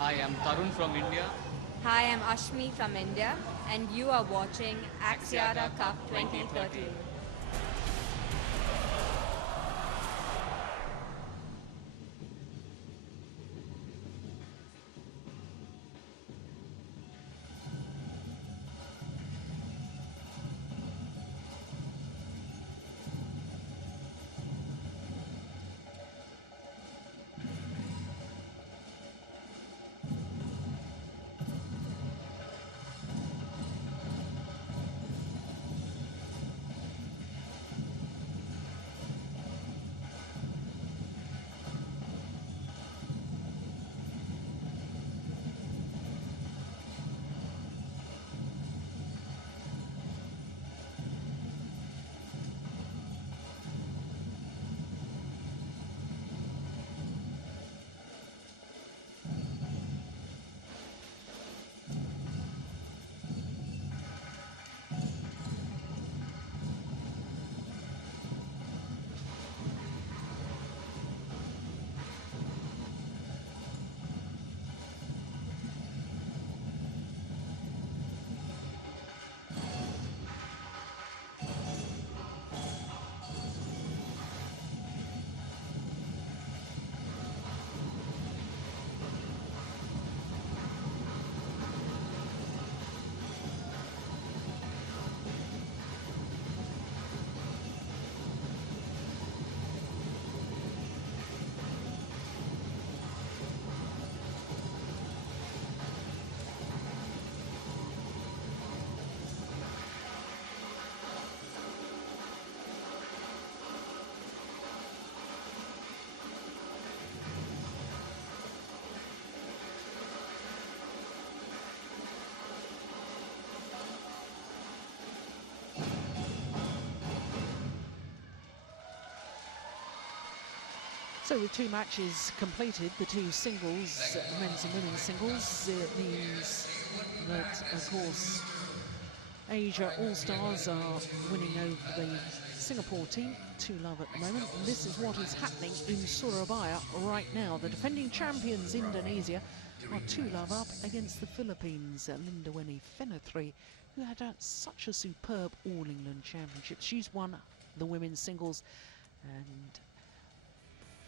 Hi, I'm Tarun from India. Hi, I'm Ashwini from India, and you are watching Axiata Cup 2013. So with two matches completed, the two singles, men's and women's singles, it means that, of course, Asia All-Stars are winning over the Singapore team, 2-love at the moment. And this is what is happening in Surabaya right now. The defending champions, Indonesia, are 2-love up against the Philippines, Lindaweni Fenethri, who had such a superb All-England Championship. She's won the women's singles, and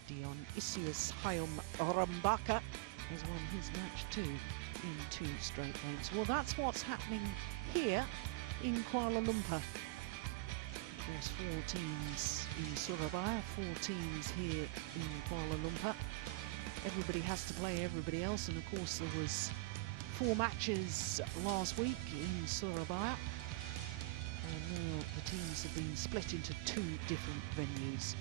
Dion Isius Hayom Rambaka has won his match too in 2 straight games. Well, that's what's happening here in Kuala Lumpur. Of course, 4 teams in Surabaya, 4 teams here in Kuala Lumpur. Everybody has to play everybody else, and of course there was 4 matches last week in Surabaya, and now the teams have been split into 2 different venues.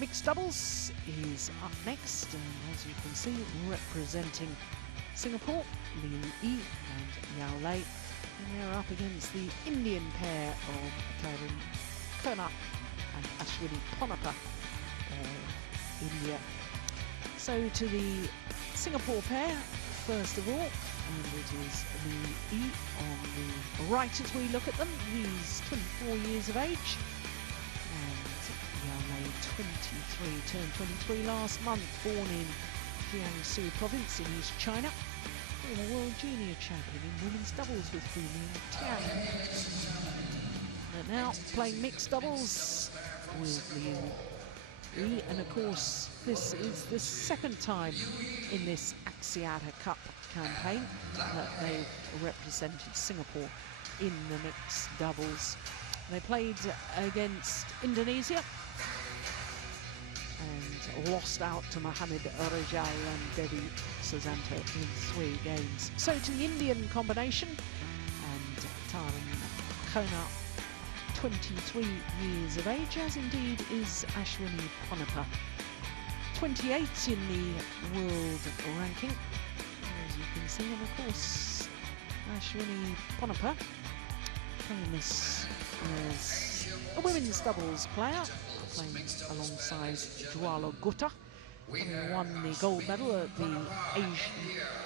Mixed doubles is up next, and as you can see, representing Singapore, Liu Yi and Yao Lei, and they're up against the Indian pair of T.Kona and Ashwini Ponnappa of India. So to the Singapore pair, first of all, and it is Liu Yi on the right as we look at them. He's 24 years of age. 23, turned 23 last month, born in Jiangsu province in East China. Former world junior champion in women's doubles with Fu Ming Tian. But now playing mixed doubles with Liu Yi, and of course this is the 2nd time in this Axiata Cup campaign that they've represented Singapore in the mixed doubles. They played against Indonesia and lost out to Mohamed Rajal and Devi Suzanta in 3 games. So to the Indian combination, and Tarun Kona, 23 years of age, as indeed is Ashwini Ponnappa, 28 in the world ranking, as you can see. And of course, Ashwini Ponnappa, famous as a women's doubles player, playing alongside Juala Gutta, having won the gold medal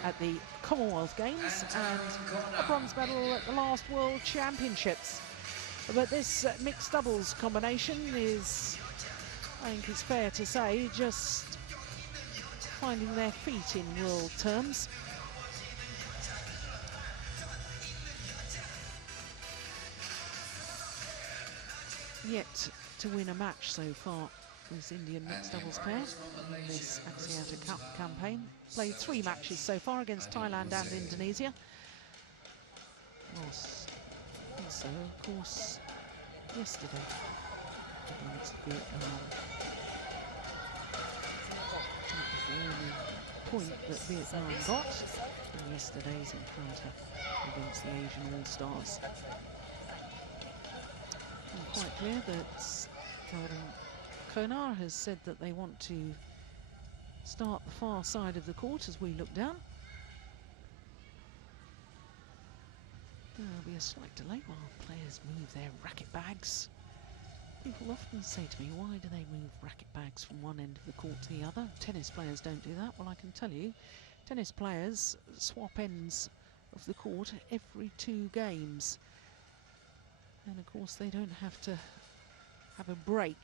at the Commonwealth Games and a bronze medal at the last World Championships. But this mixed doubles combination is, I think it's fair to say, just finding their feet in world terms. Yet to win a match so far, this Indian mixed doubles pair in this Axiata Cup campaign. Played 3 matches so far against Thailand and Indonesia. Lost also, of course, yesterday against Vietnam. That was the only point that Vietnam got in yesterday's encounter against the Asian All-Stars. And quite clear that T.Kona has said that they want to start the far side of the court as we look down. There'll be a slight delay while players move their racket bags. People often say to me, why do they move racket bags from one end of the court to the other? Tennis players don't do that. Well, I can tell you, tennis players swap ends of the court every 2 games. And of course they don't have to have a break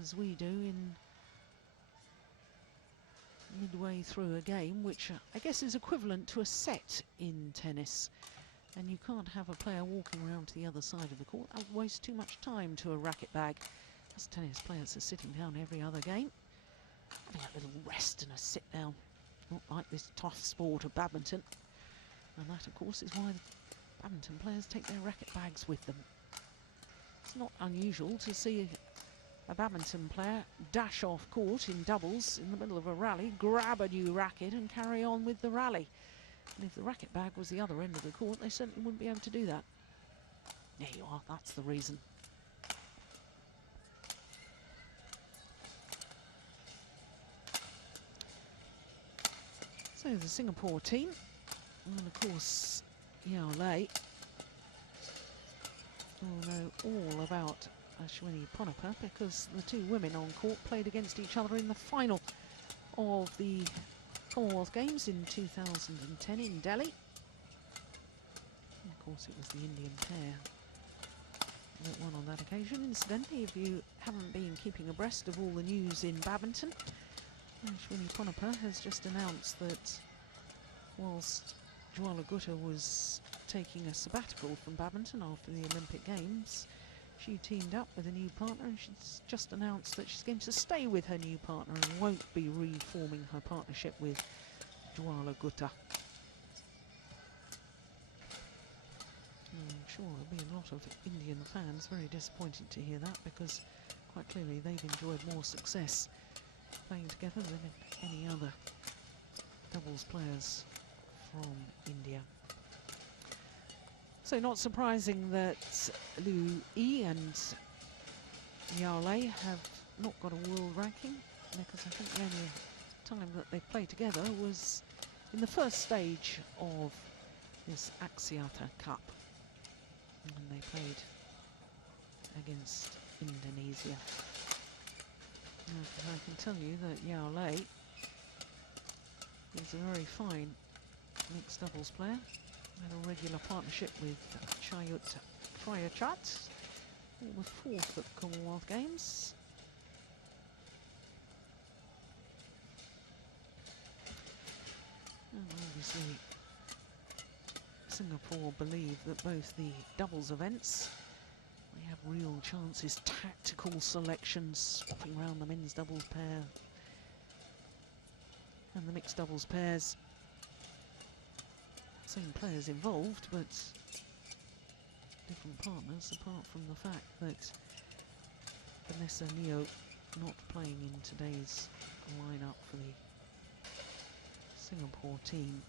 as we do in midway through a game, which I guess is equivalent to a set in tennis. And you can't have a player walking around to the other side of the court. That would waste too much time to a racket bag, as tennis players are sitting down every other game, having a little rest and a sit down, not like this tough sport of badminton. And that, of course, is why the badminton players take their racket bags with them. It's not unusual to see a badminton player dash off court in doubles in the middle of a rally, grab a new racket and carry on with the rally. And if the racket bag was the other end of the court, they certainly wouldn't be able to do that. There you are, that's the reason. So the Singapore team, and of course Yao Lei, will know all about Ashwini A.Ponnappa because the 2 women on court played against each other in the final of the Commonwealth Games in 2010 in Delhi. And of course it was the Indian pair that won on that occasion. Incidentally, if you haven't been keeping abreast of all the news in badminton, Ashwini A.Ponnappa has just announced that whilst Kuala was taking a sabbatical from badminton after the Olympic Games, she teamed up with a new partner, and she's just announced that she's going to stay with her new partner and won't be reforming her partnership with Kuala. I'm sure there'll be a lot of Indian fans very disappointed to hear that, because quite clearly they've enjoyed more success playing together than any other doubles players from India. So not surprising that Liu Yi and Yao Lei have not got a world ranking, because I think the only time that they played together was in the first stage of this Axiata Cup, and they played against Indonesia. And I can tell you that Yao Lei is a very fine mixed doubles player. Had a regular partnership with Chayut Frayachat, all the 4th at the Commonwealth Games. And obviously Singapore believe that both the doubles events, they have real chances, tactical selections, swapping around the men's doubles pair and the mixed doubles pairs. Same players involved, but different partners, apart from the fact that Vanessa Neo not playing in today's lineup for the Singapore team.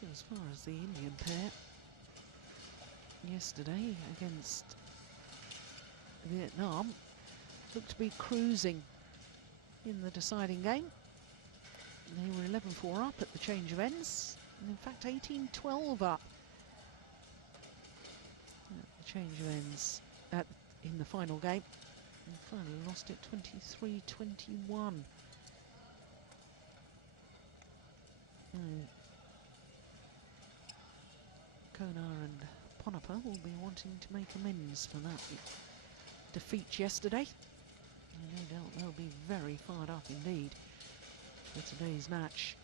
So as far as the Indian pair, yesterday against Vietnam, looked to be cruising in the deciding game. They were 11-4 up at the change of ends, and in fact 18-12 up at the change of ends in the final game, and finally lost it 23-21. Kona and A.Ponnappa A.Ponnappa will be wanting to make amends for that defeat yesterday. No doubt they'll be very fired up indeed for today's match.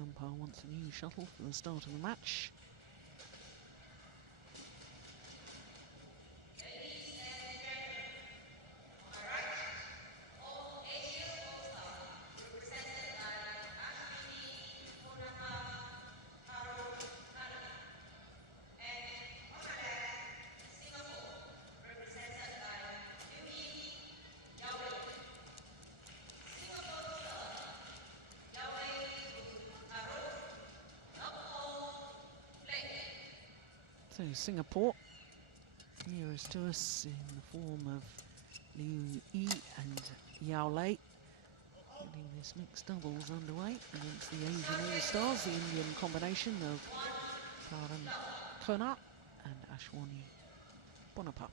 Umpire wants a new shuttle for the start of the match. So Singapore, nearest to us in the form of Liu Yi and Yao Lei, getting this mixed doubles underway against the Asian All-Stars, the Indian combination of Tarun, T.Kona and Ashwini, A.Ponnappa.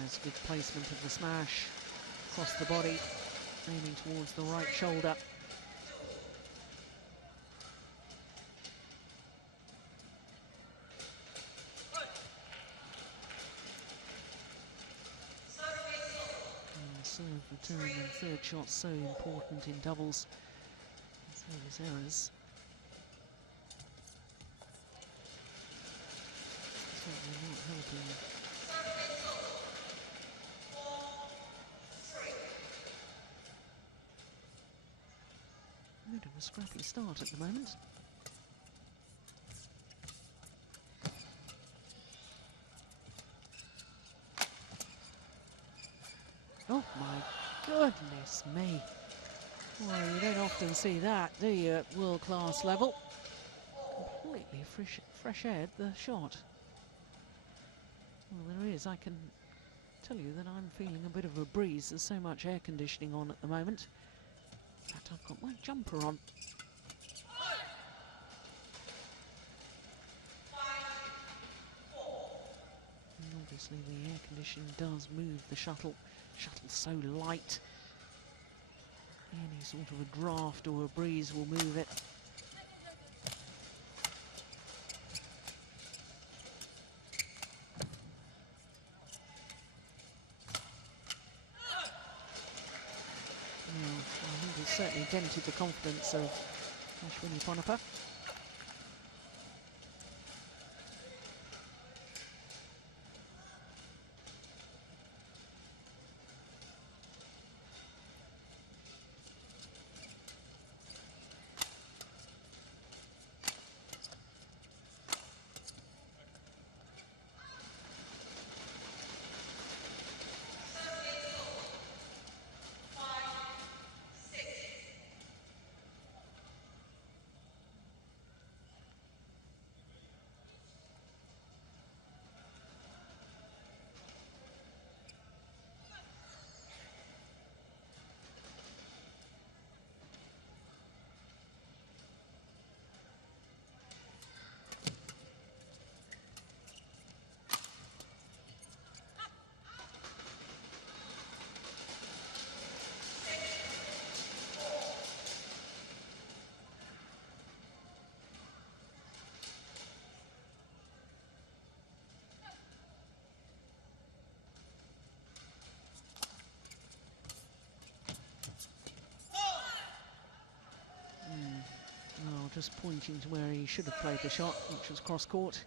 There's good placement of the smash across the body, aiming towards the right shoulder. Serve, return and third shot so important in doubles. Service errors. Certainly not helping. Bit of a scrappy start at the moment. Oh my goodness me. Well, you don't often see that, do you, at world-class level? Completely fresh aired the shot. Well, there is. I can tell you that I'm feeling a bit of a breeze. There's so much air conditioning on at the moment. In fact, I've got my jumper on. And obviously the air conditioning does move the shuttle. Shuttle's so light. Any sort of a draft or a breeze will move it. I think it's certainly dented the confidence of Ashwini A.Ponnappa. just pointing to where he should have played the shot, which was cross-court.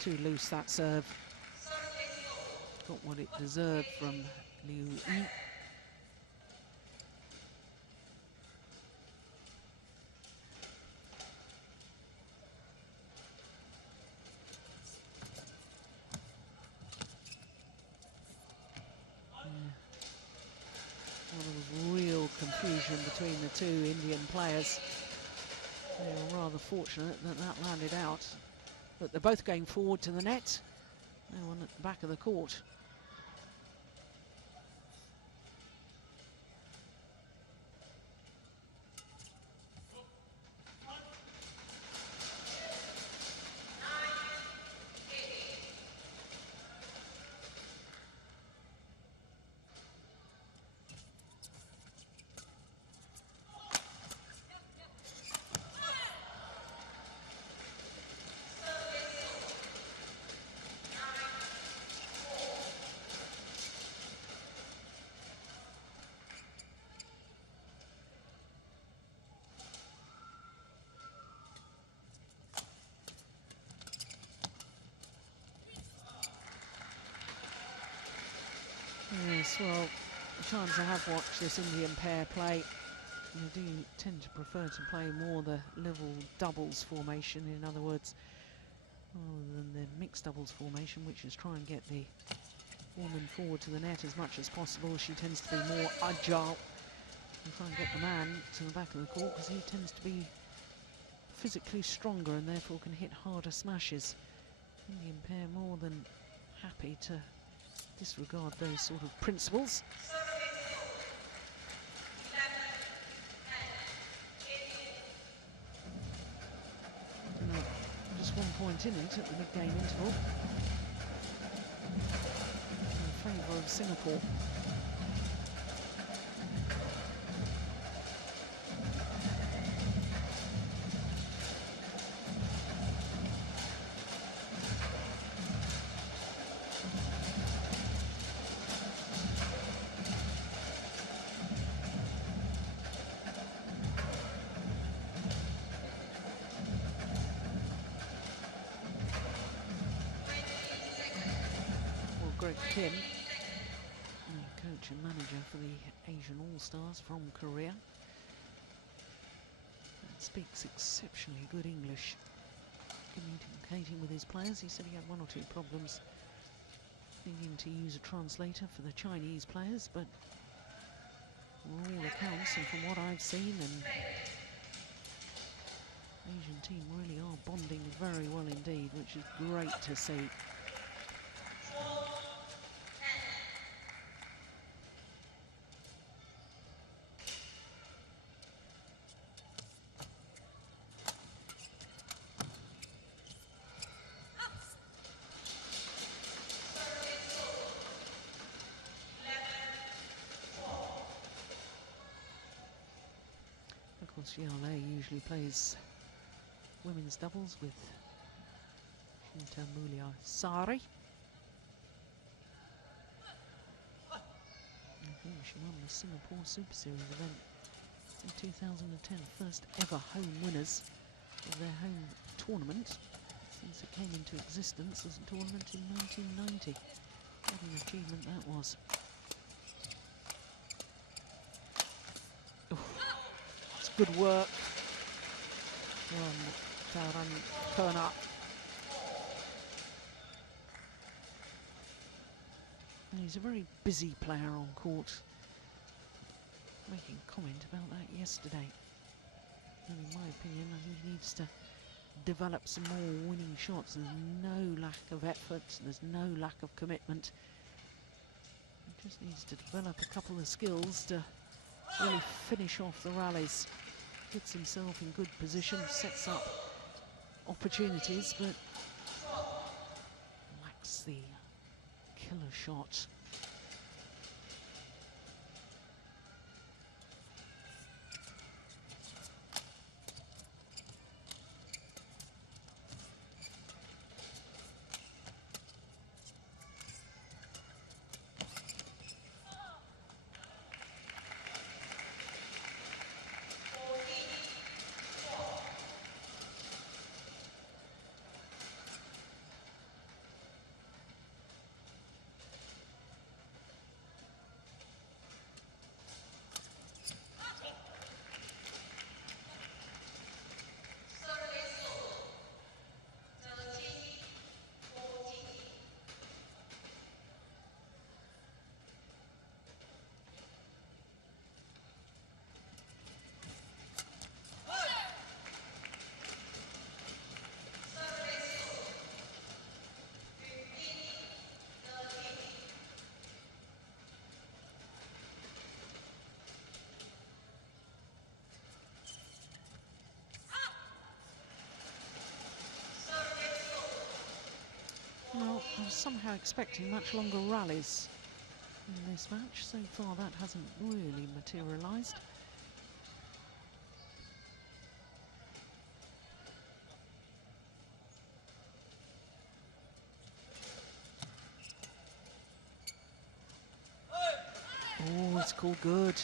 Too loose, that serve. Got what it deserved from Liu Yi. Well, there was real confusion between the two Indian players. They were rather fortunate that that landed out. But they're both going forward to the net. No one at the back of the court. Yes, well, the times I have watched this Indian pair play, they do tend to prefer to play more the level doubles formation, in other words, rather than the mixed doubles formation, which is try and get the woman forward to the net as much as possible. She tends to be more agile and try and get the man to the back of the court, because he tends to be physically stronger and therefore can hit harder smashes. Indian pair more than happy to disregard those sort of principles. Just 1 point in it at the mid-game interval in favour of Singapore. Kim, coach and manager for the Asian All-Stars from Korea, speaks exceptionally good English, communicating with his players. He said he had 1 or 2 problems needing to use a translator for the Chinese players, but from all accounts and from what I've seen, and Asian team really are bonding very well indeed, which is great to see. Kuala usually plays women's doubles with Shinta Sari. I think she won the Singapore Super Series event in 2010, first ever home winners of their home tournament since it came into existence as a tournament in 1990. What an achievement that was. Good work from T.Kona. He's a very busy player on court, making comment about that yesterday. And in my opinion, I think he needs to develop some more winning shots. There's no lack of effort, there's no lack of commitment. He just needs to develop a couple of skills to really finish off the rallies. Gets himself in good position, sets up opportunities, but lacks the killer shot. Well, I was somehow expecting much longer rallies in this match. So far, that hasn't really materialised. Oh, it's called good.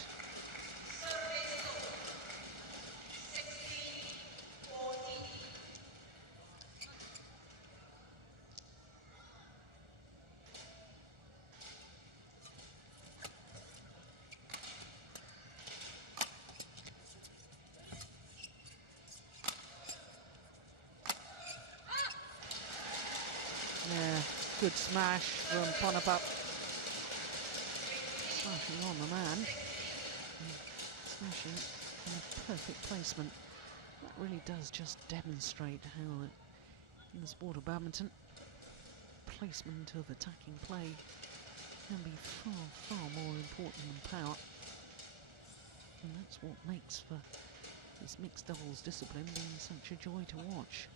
Yeah, good smash from A.Ponnappa. Smashing on the man. Smashing in a perfect placement. That really does just demonstrate how, in the sport of badminton, placement of attacking play can be far, far more important than power. And that's what makes for this mixed doubles discipline being such a joy to watch.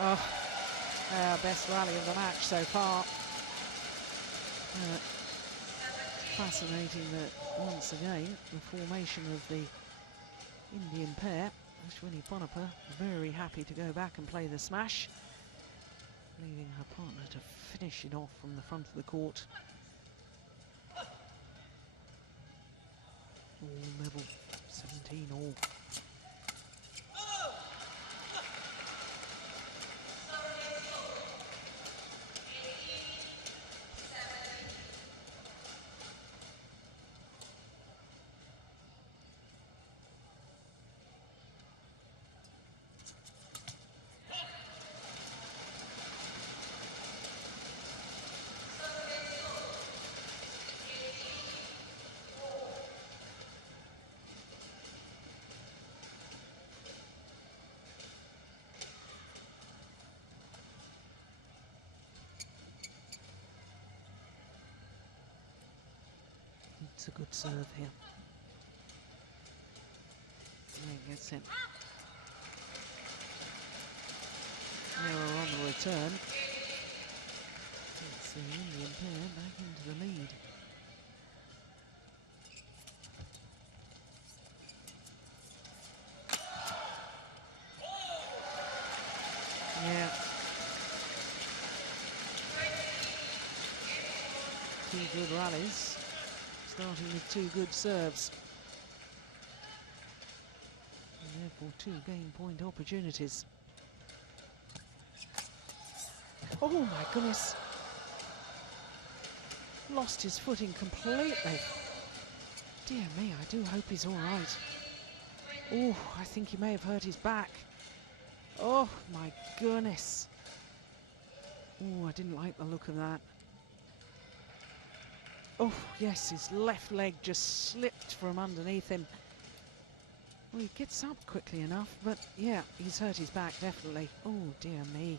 Oh, best rally of the match so far. Fascinating that once again the formation of the Indian pair, Ashwini A.Ponnappa, very happy to go back and play the smash, leaving her partner to finish it off from the front of the court. All level, 17 all. It's a good serve here. He gets it. Error on the return. It's the Indian pair back into the lead. Yeah. Two good rallies, starting with two good serves. for 2 game point opportunities. Oh my goodness! Lost his footing completely. Dear me, I do hope he's all right. Oh, I think he may have hurt his back. Oh my goodness. Oh, I didn't like the look of that. Oh, yes, his left leg just slipped from underneath him. Well, he gets up quickly enough, but yeah, he's hurt his back, definitely. Oh, dear me.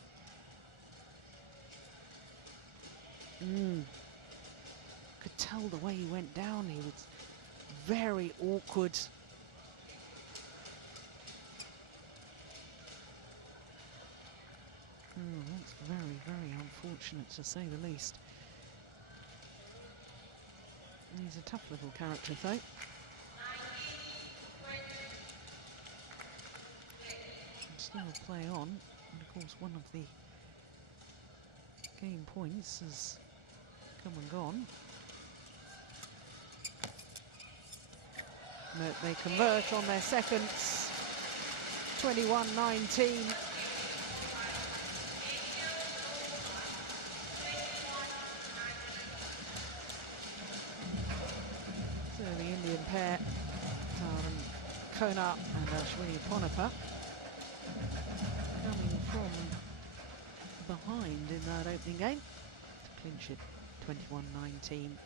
Could tell the way he went down. He was very awkward. Oh, that's very, very unfortunate, to say the least. He's a tough little character, though. Still play on, and of course one of the game points has come and gone. But they convert on their seconds. 21-19. So the Indian pair, Tarun, T.Kona and Ashwini A.Ponnappa, coming from behind in that opening game to clinch it 21-19.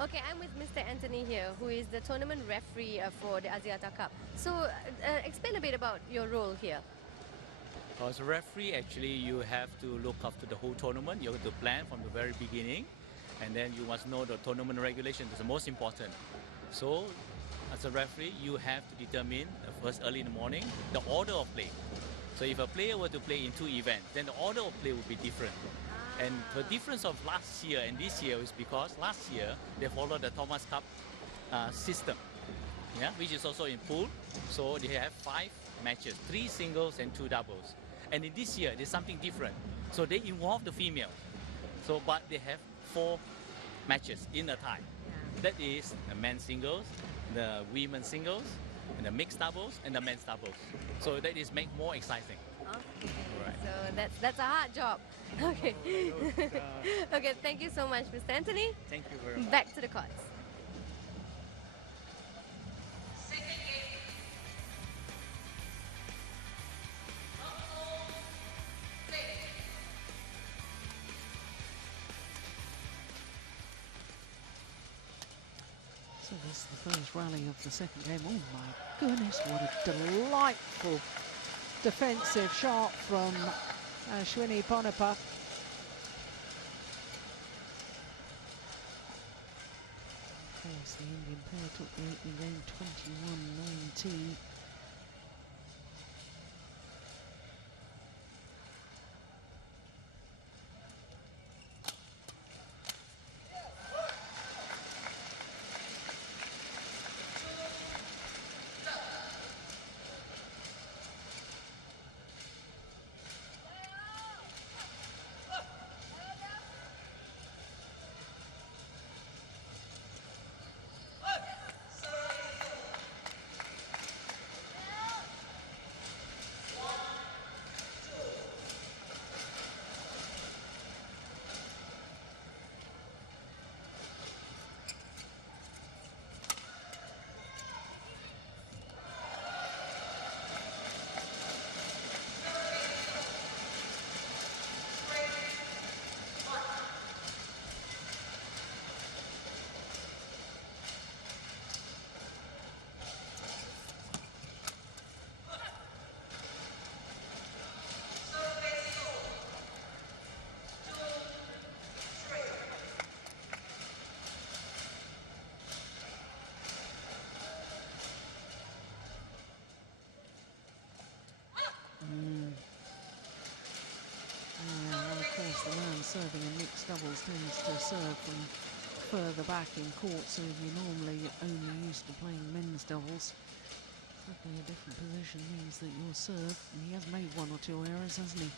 Okay, I'm with Mr. Anthony here, who is the tournament referee for the Axiata Cup. So, explain a bit about your role here. As a referee, actually, you have to look after the whole tournament. You have to plan from the very beginning, and then you must know the tournament regulations. That's the most important. So, as a referee, you have to determine, first early in the morning, the order of play. So, if a player were to play in 2 events, then the order of play would be different. And the difference of last year and this year is because last year they followed the Thomas Cup system, yeah, which is also in pool. So they have 5 matches, 3 singles and 2 doubles. And in this year, there's something different. So they involve the female. So, but they have 4 matches in a tie. That is the men's singles, the women's singles, and the mixed doubles, and the men's doubles. So that is make more exciting. Okay. Right. So that's a hard job. Okay. Okay, thank you so much, Mr. Anthony. Thank you very much. Back to the courts. So this is the first rally of the second game. Oh my goodness, what a delightful defensive shot from Ashwini A.Ponnappa. Of course, the Indian pair took the opening game 21-19. The man serving in mixed doubles tends to serve from further back in court, so if you're normally only used to playing men's doubles, Probably a different position means that your serve, and he has made one or two errors, hasn't he?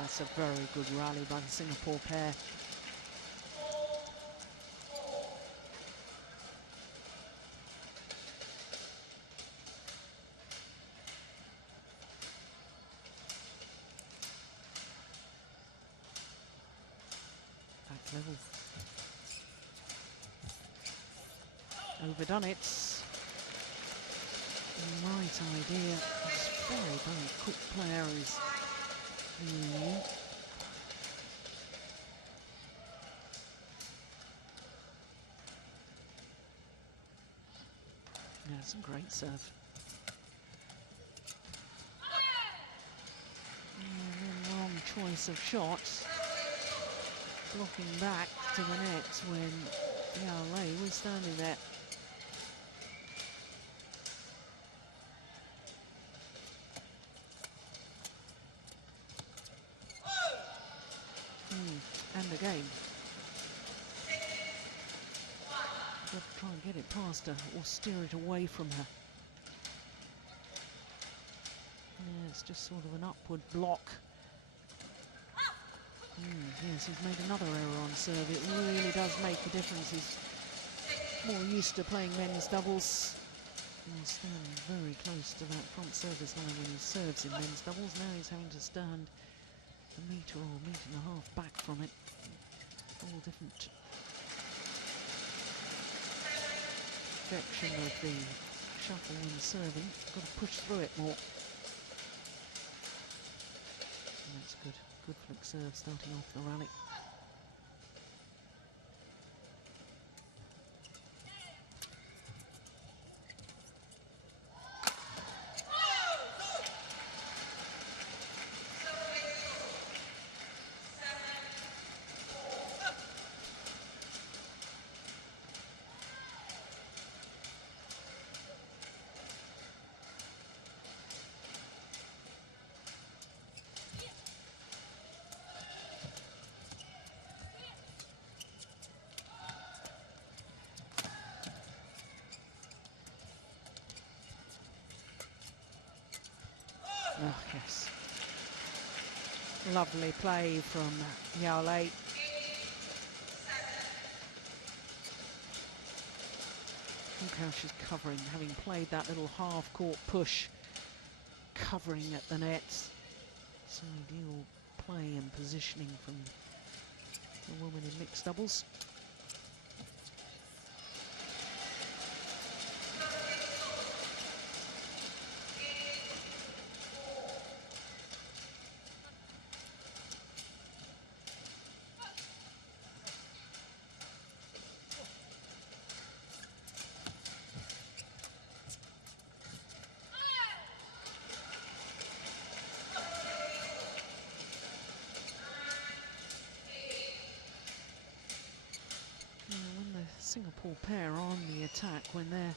That's a very good rally by the Singapore pair. Back level. Overdone it. Right idea. This very, very quick player is yeah, it's a great serve. Wrong choice of shots. Blocking back to the net when Yao Lei was standing there. And again. Got to try and get it past her or steer it away from her. Yeah, it's just sort of an upward block. Yes, he's made another error on serve. It really does make a difference. He's more used to playing men's doubles. He's standing very close to that front service line when he serves in men's doubles. Now he's having to stand a metre or a metre and a half back from it. All different direction of the shuttle when serving. Got to push through it more. And that's good. Good flick serve starting off the rally. Oh, yes. Lovely play from Yao Lei. Look how she's covering, having played that little half-court push, covering at the net. It's ideal play and positioning from the woman in mixed doubles. Singapore pair are on the attack when they're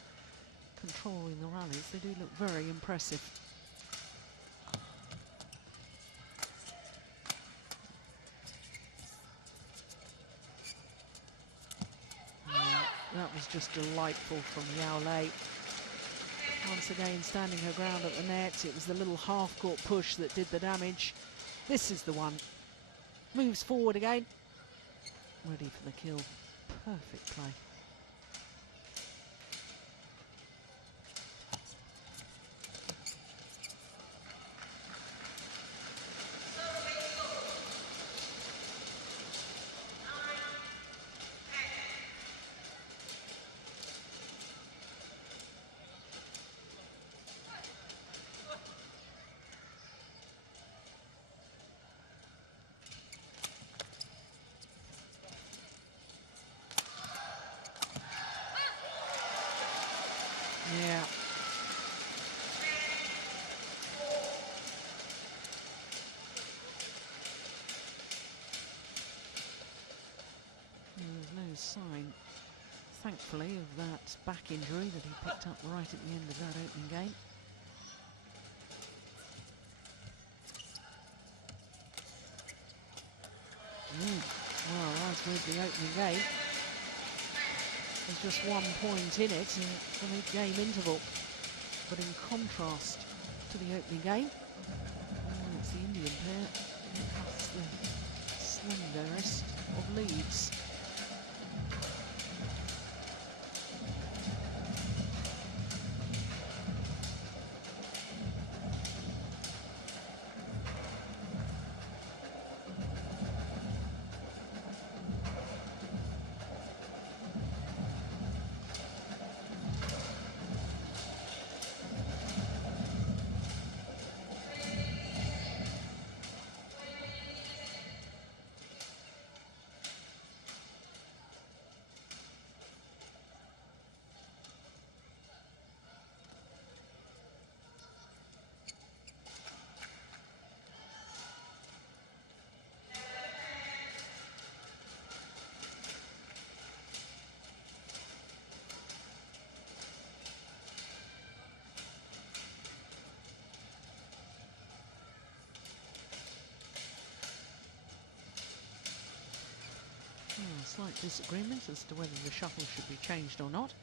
controlling the rallies. They do look very impressive. That was just delightful from Yao Lei. Once again standing her ground at the net. It was the little half-court push that did the damage. This is the one. Moves forward again. Ready for the kill. Perfect play. sign, thankfully, of that back injury that he picked up right at the end of that opening game. Well, as with the opening game, there's just 1 point in it for the game interval. But in contrast to the opening game, it's the Indian pair that has the slenderest of leads. Slight disagreement as to whether the shuttle should be changed or not.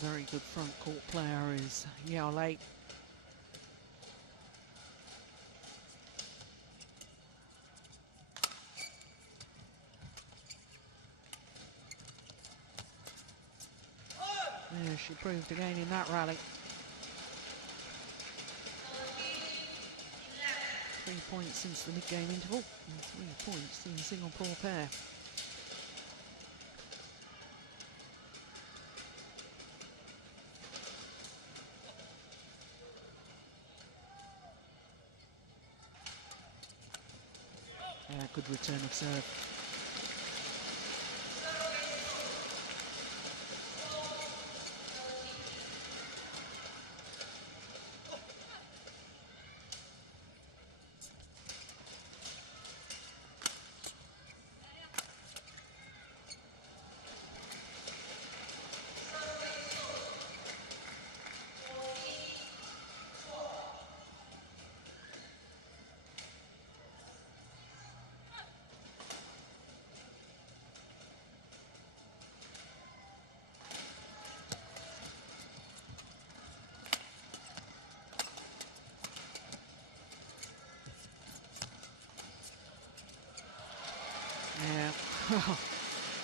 Very good front court player is Yao Lei. Yeah, she proved again in that rally. 3 points since the mid-game interval and 3 points in Singapore pair. Good return of serve.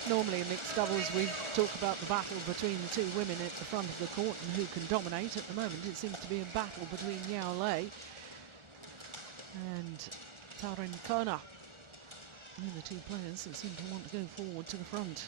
Normally in mixed doubles we talk about the battle between the two women at the front of the court and who can dominate. At the moment it seems to be a battle between Yao Lei and T.Kona. The two players that seem to want to go forward to the front.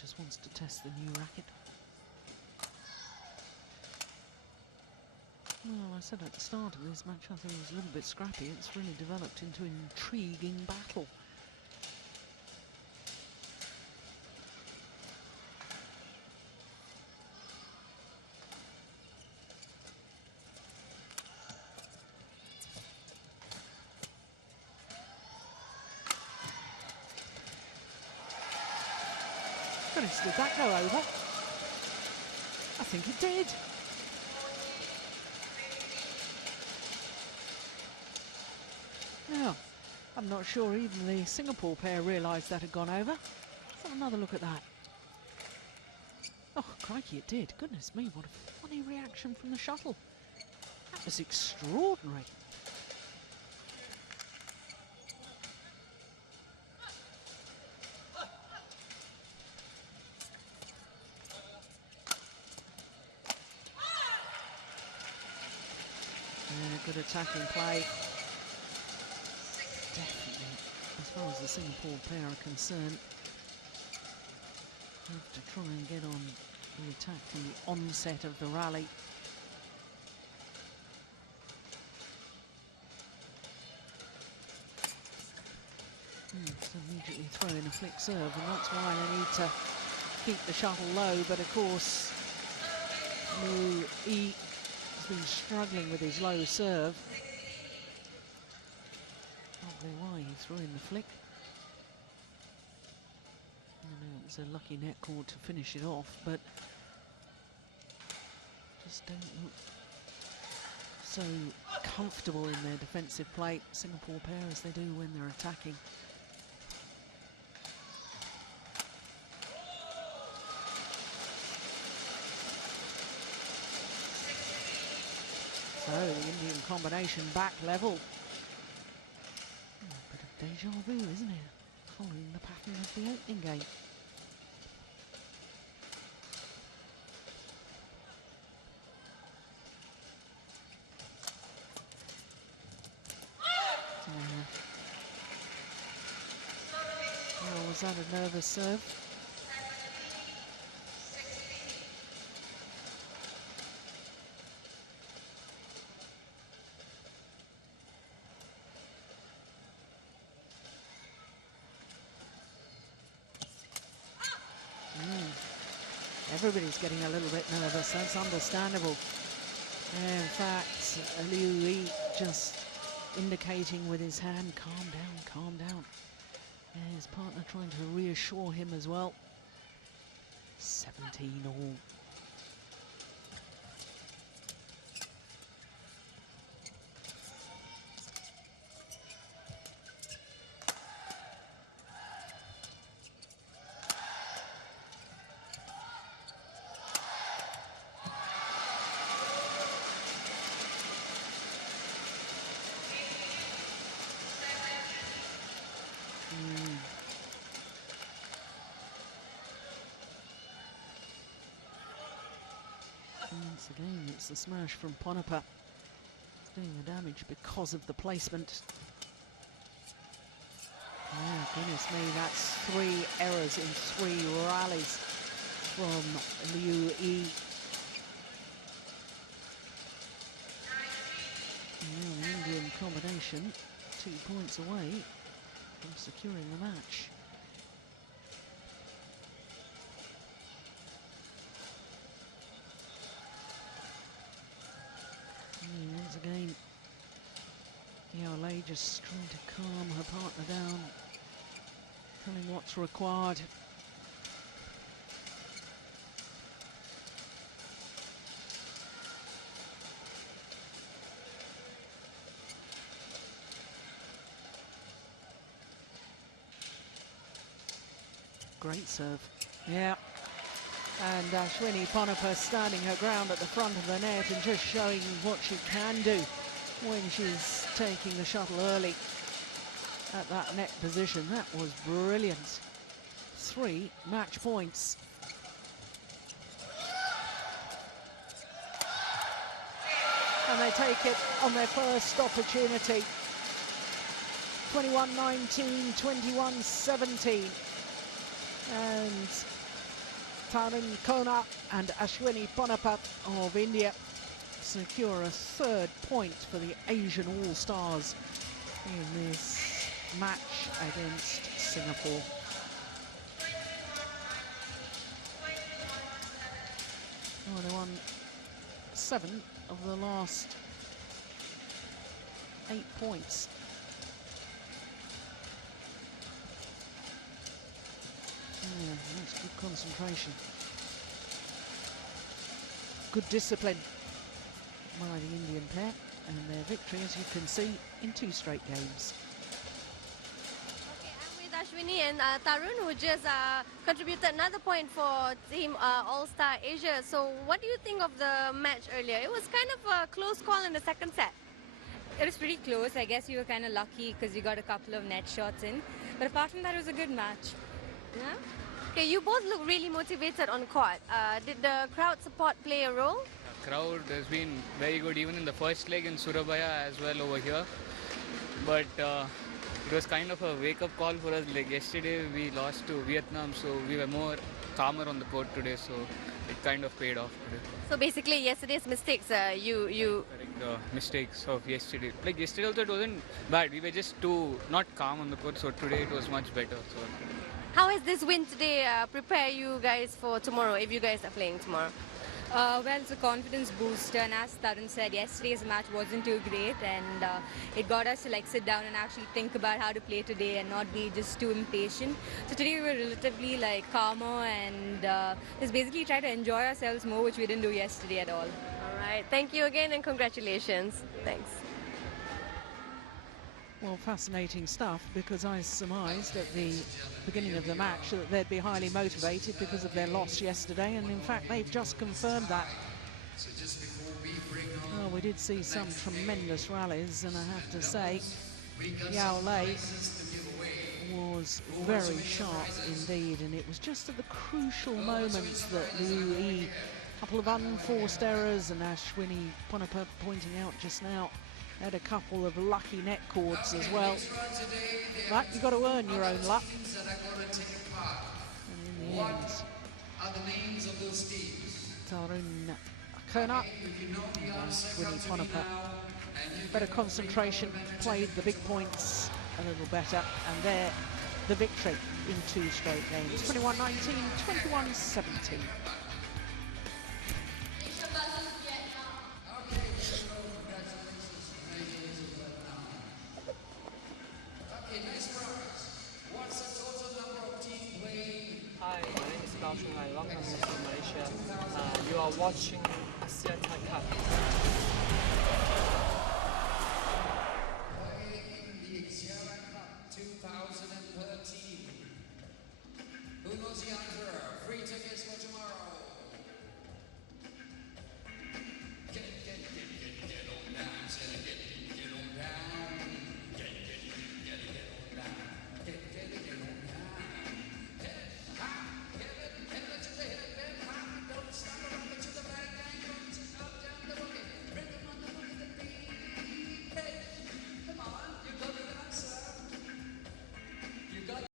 Just wants to test the new racket. Well, I said at the start of this match I thought it was a little bit scrappy. It's really developed into an intriguing battle. Goodness, did that go over? I think it did. Now, I'm not sure even the Singapore pair realised that had gone over. Let's have another look at that. Oh, crikey, it did. Goodness me, what a funny reaction from the shuttle. That was extraordinary. And a good attacking play. Definitely, as far as the Singapore pair are concerned, have to try and get on the attack from the onset of the rally. So immediately throw in a flick serve, and that's why they need to keep the shuttle low. But of course, Liu Yi has been struggling with his low serve. Probably why he threw in the flick. I know it was a lucky net cord to finish it off, but just don't look so comfortable in their defensive play, Singapore pair, as they do when they're attacking. So the Indian combination back level. A bit of deja vu, isn't it? Following the pattern of the opening game. Oh, was that a nervous serve? Everybody's getting a little bit nervous, that's understandable. And in fact, Liu Yi just indicating with his hand, calm down, calm down. And his partner trying to reassure him as well. 17 all. Once again, it's the smash from A.Ponnappa. Doing the damage because of the placement. Oh, goodness me, that's 3 errors in 3 rallies from Liu Yi. Now the Indian combination 2 points away from securing the match. Once again, Yao just trying to calm her partner down, telling what's required. Great serve. Yeah. And Ashwini A.Ponnappa standing her ground at the front of the net and just showing what she can do when she's taking the shuttle early at that net position. That was brilliant. 3 match points. And they take it on their first opportunity. 21-19, 21-17. And Tarun, T.Kona and Ashwini A.Ponnappa of India secure a 3rd point for the Asian All-Stars in this match against Singapore. Oh, they won 7 of the last 8 points. Yeah, that's good concentration. Good discipline by the Indian pair, and their victory, as you can see, in 2 straight games. Okay, I'm with Ashwini and Tarun, who just contributed another point for Team All-Star Asia. So what do you think of the match earlier? It was kind of a close call in the second set. It was pretty close. I guess you were kind of lucky because you got a couple of net shots in. But apart from that, it was a good match. Yeah? Okay, you both look really motivated on court. Did the crowd support play a role? The crowd has been very good even in the first leg in Surabaya as well over here. But it was kind of a wake-up call for us. Like yesterday we lost to Vietnam, so we were more calmer on the court today, so it kind of paid off today. So basically yesterday's mistakes, you Correct the mistakes of yesterday. Like yesterday also it wasn't bad. We were just too not calm on the court, so today it was much better. So How has this win today prepare you guys for tomorrow, if you guys are playing tomorrow? Well, it's a confidence booster, and as Tarun said, yesterday's match wasn't too great, and it got us to like sit down and actually think about how to play today and not be just too impatient. So today we were relatively like calmer and just basically try to enjoy ourselves more, which we didn't do yesterday at all. All right, thank you again and congratulations. Thanks. Well, fascinating stuff, because I surmised at the beginning of the match that they'd be highly motivated because of their loss yesterday, and in fact they've just confirmed that. Well, we did see some tremendous rallies, and I have to say Yao Lei was very sharp indeed, and it was just at the crucial moments that the UAE, a couple of unforced errors, and Ashwini A.Ponnappa pointing out just now, had a couple of lucky net cords as well. But you've got to earn your own luck. And in the end, Tarun T.Kona and Ashwini A.Ponnappa, better concentration, played the big points a little better, and there the victory in 2 straight games. 21-19, 21-17. Hi, my name is Ashwini. Welcome to Malaysia. You are watching Axiata Cup.